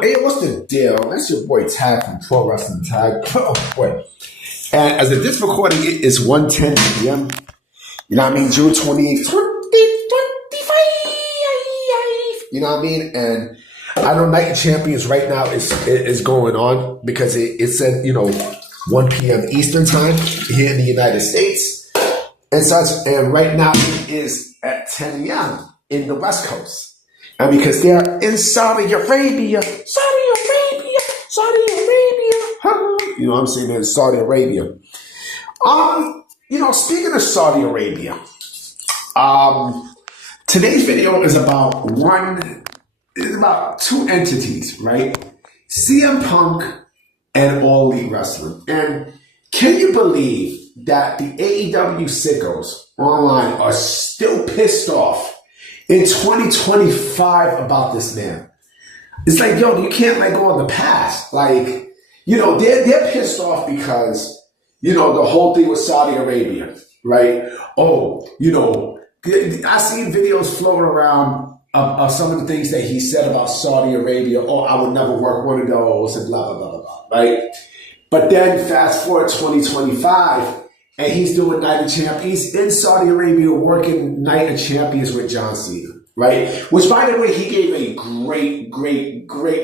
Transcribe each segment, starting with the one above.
Hey, what's the deal? That's your boy Tag from Pro Wrestling Tag. Oh boy. And as of this recording, it is 1:10 p.m. You know what I mean? June 28th, 2025. You know what I mean? And I know Night of Champions right now is going on because it said, 1 p.m. Eastern time here in the United States and such. And right now it is at 10 a.m. in the West Coast. And because they're in Saudi Arabia. You know what I'm saying? In Saudi Arabia. Speaking of Saudi Arabia, today's video is about two entities, right? CM Punk and All Elite Wrestling. And can you believe that the AEW Sickos online are still pissed off in 2025 about this man? It's like, yo, you can't let go of the past. Like, they're pissed off because, the whole thing with Saudi Arabia, right? Oh, I seen videos floating around of some of the things that he said about Saudi Arabia. Oh, I would never work one of those and blah, blah, blah, blah, blah, right? But then fast forward 2025 and he's doing Night of Champions in Saudi Arabia, working Night of Champions with John Cena, right? Which, by the way, he gave a great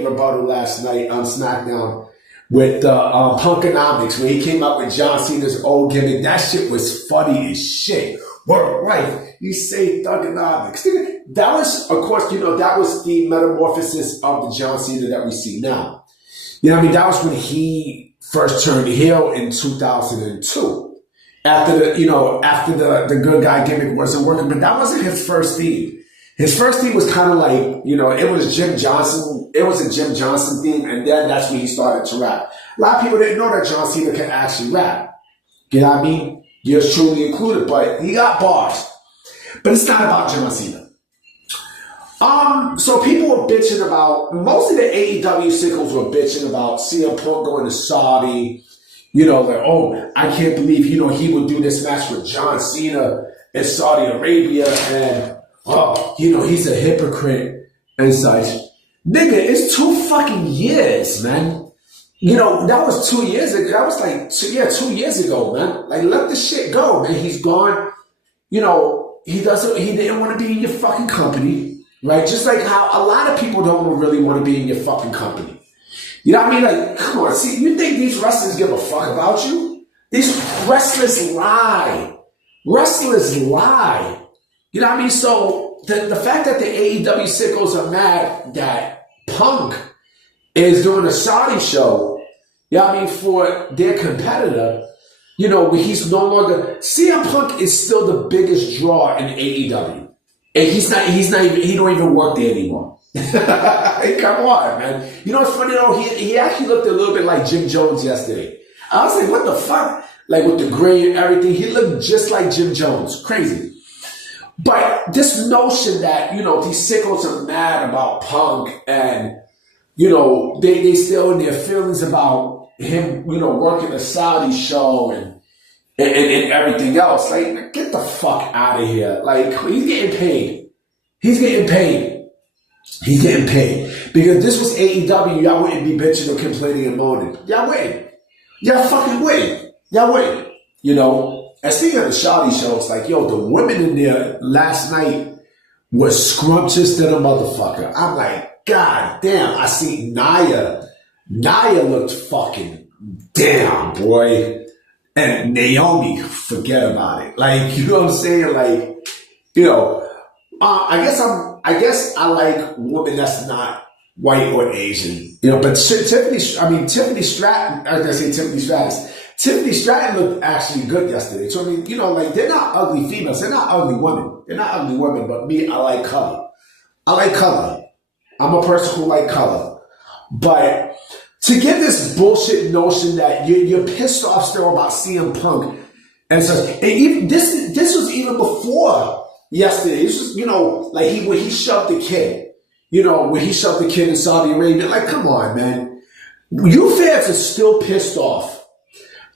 rebuttal last night on SmackDown with Punkonomics, where he came up with John Cena's old gimmick. That shit was funny as shit. Right. You say Thugonomics. That was, of course, that was the metamorphosis of the John Cena that we see now. That was when he first turned heel in 2002. After the good guy gimmick wasn't working, but that wasn't his first theme. His first theme was kind of like, it was Jim Johnson. It was a Jim Johnson theme, and then that's when he started to rap. A lot of people didn't know that John Cena could actually rap. You know what I mean? Yours truly included, but he got bars. But it's not about John Cena. So people were bitching about, most of the AEW sickles were bitching about CM Punk going to Saudi. I can't believe, he would do this match with John Cena in Saudi Arabia, and he's a hypocrite and such. Nigga, it's 2 fucking years, man. That was 2 years ago. That was like, 2 years ago, man. Like, let the shit go, man. He's gone. He didn't want to be in your fucking company, right? Just like how a lot of people don't really want to be in your fucking company. You know what I mean? Like, come on, see, you think these wrestlers give a fuck about you? These wrestlers lie. Wrestlers lie. You know what I mean? So the fact that the AEW Sickos are mad that Punk is doing a Saudi show, for their competitor, when he's no longer, CM Punk is still the biggest draw in AEW. And he don't even work there anymore. Hey, come on, man. What's funny though? He actually looked a little bit like Jim Jones yesterday. I was like, what the fuck? Like with the gray and everything, he looked just like Jim Jones. Crazy. But this notion that, these sickos are mad about Punk and, they still in their feelings about him, working a Saudi show and everything else. Like, get the fuck out of here. Like, he's getting paid. Because this was AEW, y'all wouldn't be bitching or complaining and moaning. Y'all wouldn't. Y'all fucking wouldn't. And speaking of the Saudi shows, like, yo, the women in there last night was scrumptious than a motherfucker. I'm like, God damn, I see Nia. Nia looked fucking damn, boy. And Naomi, forget about it. Like, you know what I'm saying? Like, I guess I like women that's not white or Asian. But Tiffany Stratton, I was gonna say Tiffany Stratus. Tiffany Stratton looked actually good yesterday. So, they're not ugly females. They're not ugly women. But me, I like color. I'm a person who like color. But to get this bullshit notion that you're pissed off still about CM Punk and such, and even this was even before yesterday. This was, when he shoved the kid, when he shoved the kid in Saudi Arabia. Like, come on, man. You fans are still pissed off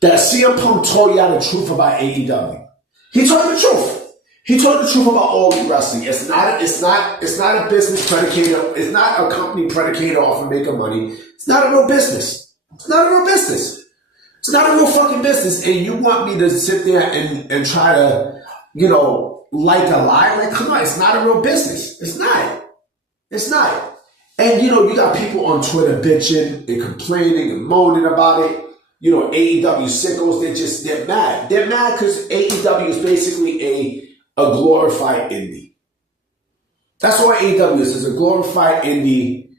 that CM Punk told y'all the truth about AEW. He told you the truth. He told the truth about All Elite Wrestling. It's not a business predicated. It's not a company predicated off of making money. It's not a real business. It's not a real business. It's not a real fucking business. And you want me to sit there and try to, like a lie? Like, come on, it's not a real business. It's not. It's not. And, you got people on Twitter bitching and complaining and moaning about it. AEW Sickos, they're mad. They're mad because AEW is basically a glorified indie. That's what AEW is. It's a glorified indie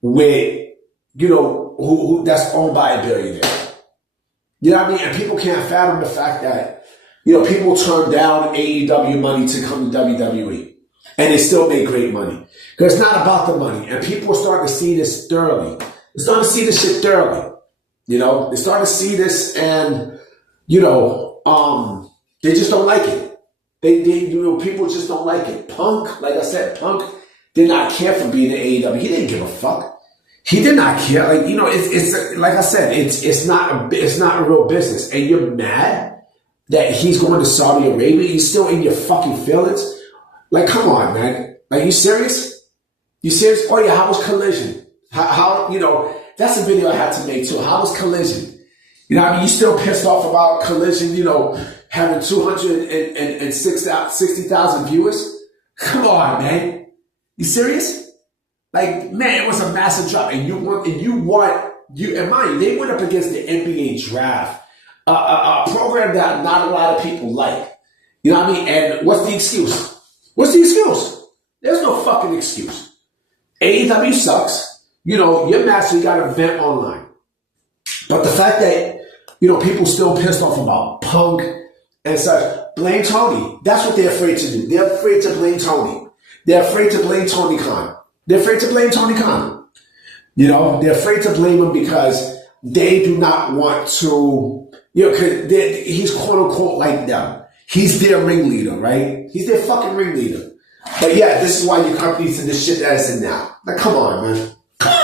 with, who that's owned by a billionaire. You know what I mean? And people can't fathom the fact that, people turn down AEW money to come to WWE. And they still make great money. Because it's not about the money. And people are starting to see this thoroughly. They're starting to see this shit thoroughly. They're starting to see this and, they just don't like it. People just don't like it. Punk, like I said, Punk did not care for being in AEW. He didn't give a fuck. He did not care. Like, it's like I said, it's not a real business. And you're mad that he's going to Saudi Arabia. He's still in your fucking feelings. Like, come on, man. Like, you serious? You serious? Oh yeah, how was Collision? How that's a video I had to make too. How was Collision? You still pissed off about Collision, having 260,000 viewers? Come on, man. You serious? Like, man, it was a massive drop. And mind you, they went up against the NBA draft, a program that not a lot of people like. You know what I mean? And what's the excuse? What's the excuse? There's no fucking excuse. AEW sucks. You're mad, so you got to vent online. But the fact that, people still pissed off about Punk and such, blame Tony. That's what they're afraid to do. They're afraid to blame Tony. They're afraid to blame Tony Khan. They're afraid to blame Tony Khan. They're afraid to blame him because they do not want to, because he's quote unquote like them. He's their ringleader, right? He's their fucking ringleader. But yeah, this is why your company's in this shit that it's in now. Like, come on, man. Come on,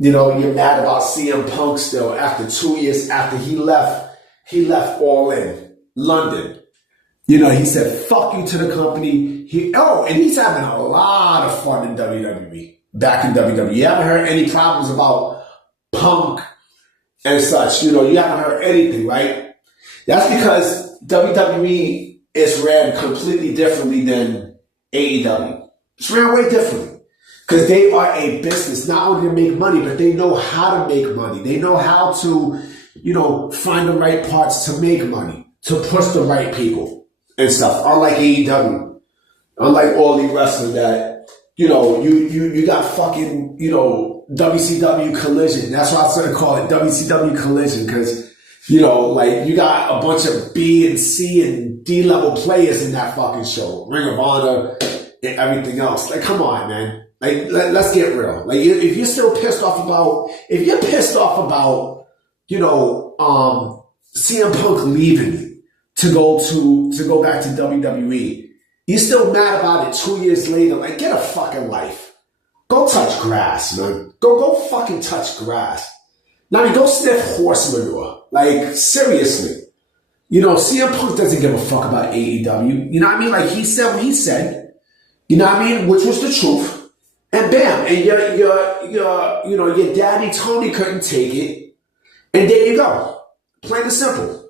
man. You're mad about CM Punk still after 2 years after he left All In, London. He said, fuck you to the company. And he's having a lot of fun in WWE, back in WWE. You haven't heard any problems about Punk and such. You haven't heard anything, right? That's because WWE is ran completely differently than AEW. It's ran way differently. Because they are a business, not only to make money, but they know how to make money. They know how to, find the right parts to make money, to push the right people and stuff. Unlike AEW, unlike All Elite Wrestling that, you got fucking, WCW Collision. That's why I started calling it WCW Collision, because, you got a bunch of B and C and D level players in that fucking show. Ring of Honor and everything else. Like, come on, man. Like, let's get real. Like, if you're still pissed off about, CM Punk leaving to go back to WWE, you're still mad about it 2 years later. Like, get a fucking life. Go touch grass, man. Go fucking touch grass. Now, go sniff horse manure. Like, seriously. CM Punk doesn't give a fuck about AEW. You know what I mean? Like, he said what he said. You know what I mean? Which was the truth. And bam, and your daddy Tony couldn't take it, and there you go, plain and simple.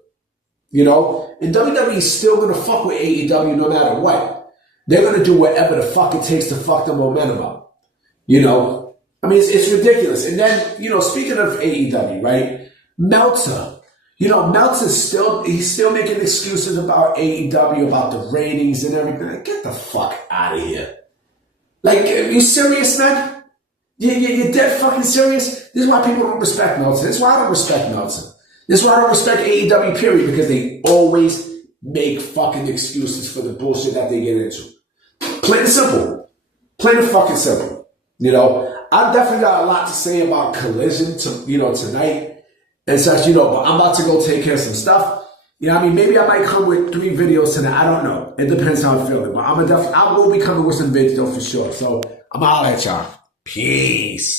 And WWE is still gonna fuck with AEW no matter what. They're gonna do whatever the fuck it takes to fuck the momentum up. It's ridiculous. And then speaking of AEW, right? Meltzer, Meltzer's still making excuses about AEW, about the ratings and everything. Like, get the fuck out of here. Like, are you serious, man? You're dead fucking serious? This is why people don't respect Meltzer. This is why I don't respect Meltzer. This is why I don't respect AEW, period, because they always make fucking excuses for the bullshit that they get into. Plain and simple. Plain and fucking simple. I've definitely got a lot to say about Collision tonight and such, but I'm about to go take care of some stuff. Maybe I might come with 3 videos tonight. I don't know. It depends how I'm feeling. But I will be coming with some videos for sure. So I'm out at y'all. Peace.